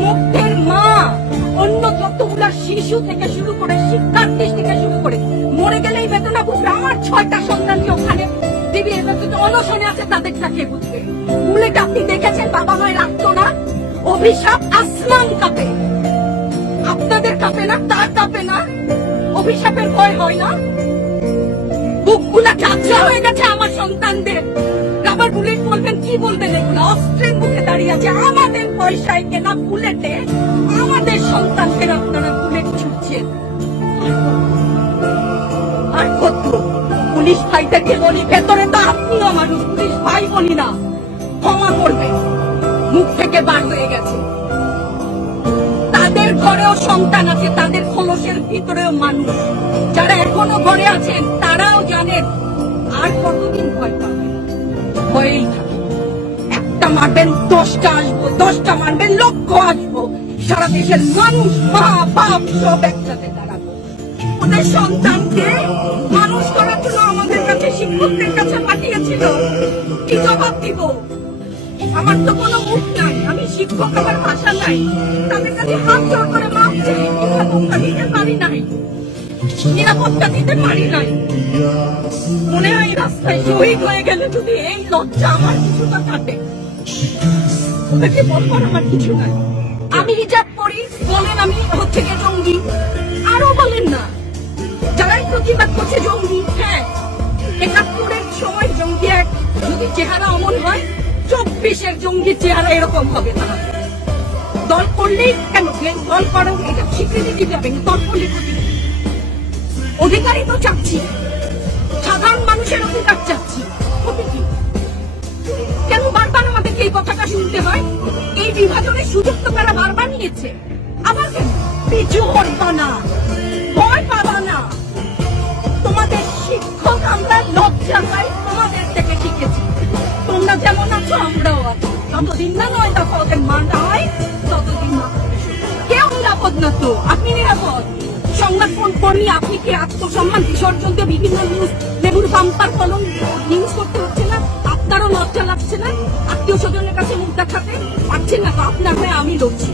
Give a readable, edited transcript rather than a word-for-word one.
মুগ্ধের মা অন্য যতগুলা শিশু থেকে শুরু করে শিক্ষার্থী থেকে শুরু করে মরে গেলে এই বেদনা বুঝবে। আমার 6টা সন্তানকে ওখানে দিবি অনশনে আছে, তাদেরটা কে বুঝবে? বুলেট আপনি দেখেছেন বাবা মায়ের আত্মনা, অভিশাপ আসমান কাঁপে, আপনাদের কাঁপে না? তার কাঁপে না? অভিশাপের ভয় হয় না? বুকগুলা ঝাঁঝরা হয়ে গেছে আমার সন্তানদের। আবার বুলেট বলবেন, কি বলবেন? এগুলো অস্ত্রের মুখে দাঁড়িয়ে আছে। আমাদের পয়সায় কেনা বুলেটে আমাদের সন্তানকে আপনারা বুলেট ছুটছেন। আর কত পুলিশ ভাইদেরকে বলি, ভেতরে তো আপনিও মানুষ, পুলিশ ভাই বলি না, ক্ষমা করবে, মুখ থেকে বার হয়ে গেছে। তাদের ঘরেও সন্তান আছে, তাদের খোলসের ভিতরেও মানুষ। যারা এখনো ঘরে আছেন তারাও জানেন আর কতদিন ভয় পাবেন। ভয়েই থাকে, একটা মারবেন 10টা আসবো, 10টা মারবেন লক্ষ আসবো। সারা দেশের মানুষ, মা বাপ সব একসাথে দাঁড়াবো। ওদের সন্তানকে মানুষ করার জন্য আমাদের কাছে, শিক্ষকদের কাছে পাঠিয়েছিল। কি জবাব দিব? আমার তো কোনো মুখ নাই, আমি শিক্ষক, আমার ভাষা নাই। তাদের কাছে হাত জোর করে মাপ চেয়ে নিরাপত্তা দিতে পারি নাই, নিরাপত্তা দিতে পারি নাই। মনে হয় রাস্তায় শহীদ হয়ে গেলে যদি এই লজ্জা আমার কিছুটা কাটে, ওদেরকে বলবার আমার কিছু নাই। আমি হিজাব করি বলেন আমি হচ্ছে গিয়ে জঙ্গি, আরো বলেন না যারাই প্রতিবাদ করছে জঙ্গি। হ্যাঁ, 71-এর সময় জঙ্গি এক যদি চেহারা অমন হয়, 24-এর জঙ্গির চেহারা এরকম হবে না। দল করলেই কেন দল করেন, এটা স্বীকৃতি দিতে হবে, দল করলে অধিকারই তো চাচ্ছি, সাধারণ মানুষের অধিকার চাচ্ছি। কেন বারবার আমাদেরকে এই কথাটা শুনতে হয়? এই বিভাজনের সুযোগ তো তারা বারবার নিয়েছে। আবার কেন পিছু হটবা না, ভয় পাবা না। তোমাদের শিক্ষক আমরা লজ্জা পাই, তোমাদের থেকে শিখেছি। তোমরা যেমন আছো আমরাও আছি। যতদিন না 9 দফা ওদের মানা হয় ততদিন না। কেউ নিরাপদ না তো, আপনি নিরাপদ। সংবাদ কর্মী আপনি কি আত্মসম্মান বিসর্জন দিয়ে বিভিন্ন নিউজ লেবুর বাম্পার কলম নিউজ করতে হচ্ছে না? আপনারও লজ্জা লাগছে না? আত্মীয় স্বজনের কাছে মুখ দেখাতে পারছেন না তো? আপনার হয়ে আমি লড়ছি।